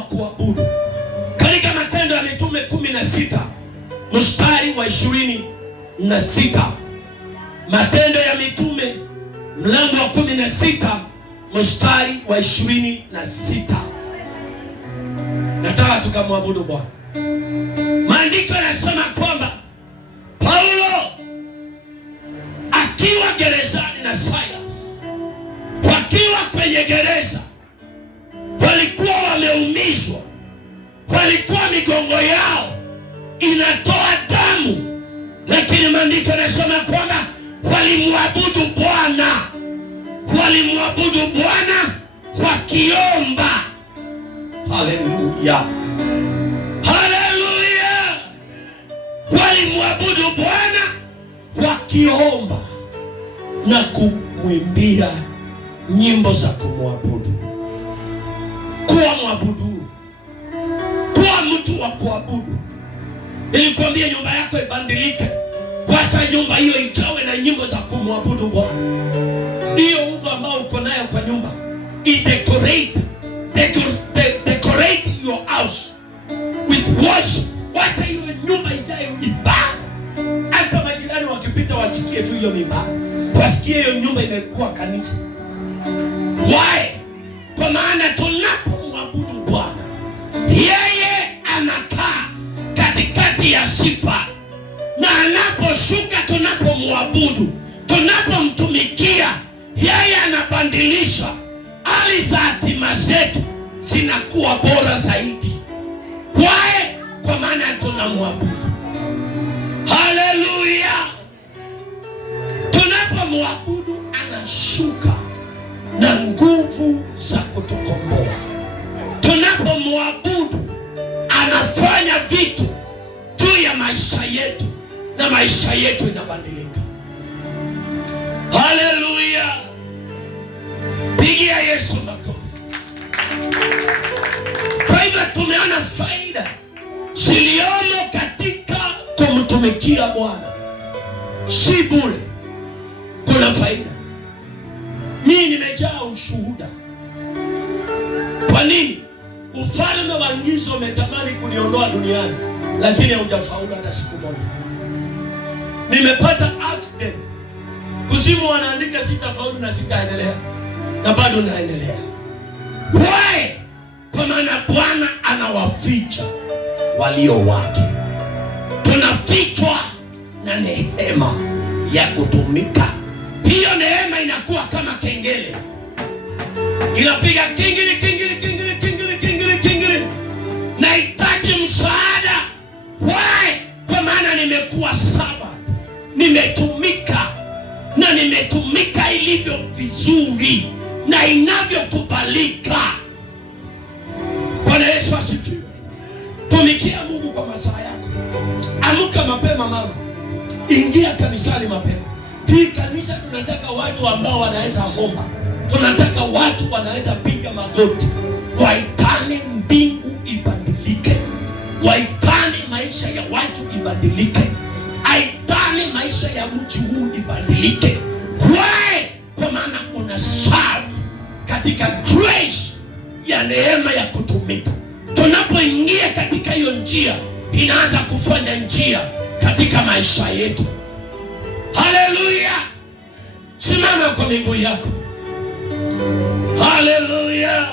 wa kuabudu. Katika Matendo ya Mitume 16 mstari wa 26. Matendo ya Mitume mlango wa 16 mstari wa 26. Nataka tukamwabudu Bwana. Maandiko yanasema kwamba Paulo akiwa gerezani na Silas wakiwa kwenye gereza, walikuwa wameumizwa, walikuwa migongo yao inatoa damu, lakini maandiko yanasema kwamba walimwabudu Bwana, walimwabudu Bwana wakiomba. Haleluya, haleluya! Walimwabudu Bwana wakiomba na kumwimbia nyimbo za kumwabudu. Kuwa mwabudu, kuwa mtu wa kuabudu. Nilikwambia nyumba yako ibadilike, hata nyumba hiyo ijawe na nyimbo za kumwabudu Bwana. Hiyo uva ambao uko nayo kwa nyumba, decorate your house with worship. Hata hiyo nyumba ijae ibada, hata majirani wakipita wasikie tu hiyo ibada, wasikie hiyo nyumba imekuwa kanisa. Why? Kwa maana tunapomwabudu Bwana, yeye anakaa katikati ya sifa, na anaposhuka tunapomwabudu, tunapomtumikia, yeye anabadilisha hali za hatima zetu zinakuwa bora zaidi. Why? Kwa maana tunamwabudu. Haleluya! Tunapomwabudu anashuka na nguvu za kutukomboa. Tunapomwabudu anafanya vitu juu ya maisha yetu na maisha yetu inabadilika. Haleluya! Pigia Yesu makofi. Kwa hivyo tumeona faida ziliomo katika kumtumikia Bwana. Si bure, kuna faida. Mimi nimejaa ushuhuda. Kwa nini? Ufalme wa giza umetamani kuniondoa duniani, lakini haujafaulu hata siku moja. Nimepata accident, kuzimu wanaandika sitafaulu na sitaendelea, na bado naendelea. Why? Kwa maana Bwana anawaficha walio wake. Tunafichwa na neema ya kutumika. Hiyo neema inakuwa kama kengele, inapiga kingili kingili kingili kingili kingili kingili. Nahitaji msaada. Why? Kwa maana nimekuwa servant, nimetumika, na nimetumika ilivyo vizuri na inavyokubalika. Bwana Yesu asifiwe. Tumikia Mungu kwa masaa yako. Amka mapema mama, ingia kanisani mapema. Hii kanisa tunataka watu ambao wanaweza omba, tunataka watu wanaweza piga magoti, waitane mbingu ibadilike, waitane maisha ya watu ibadilike, aitane maisha ya mji huu ibadilike. Why? Kwa maana una serve katika grace ya neema ya kutumika. Tunapoingia katika hiyo njia, inaanza kufanya njia katika maisha yetu. Haleluya! Simama kwa miguu yako. Haleluya!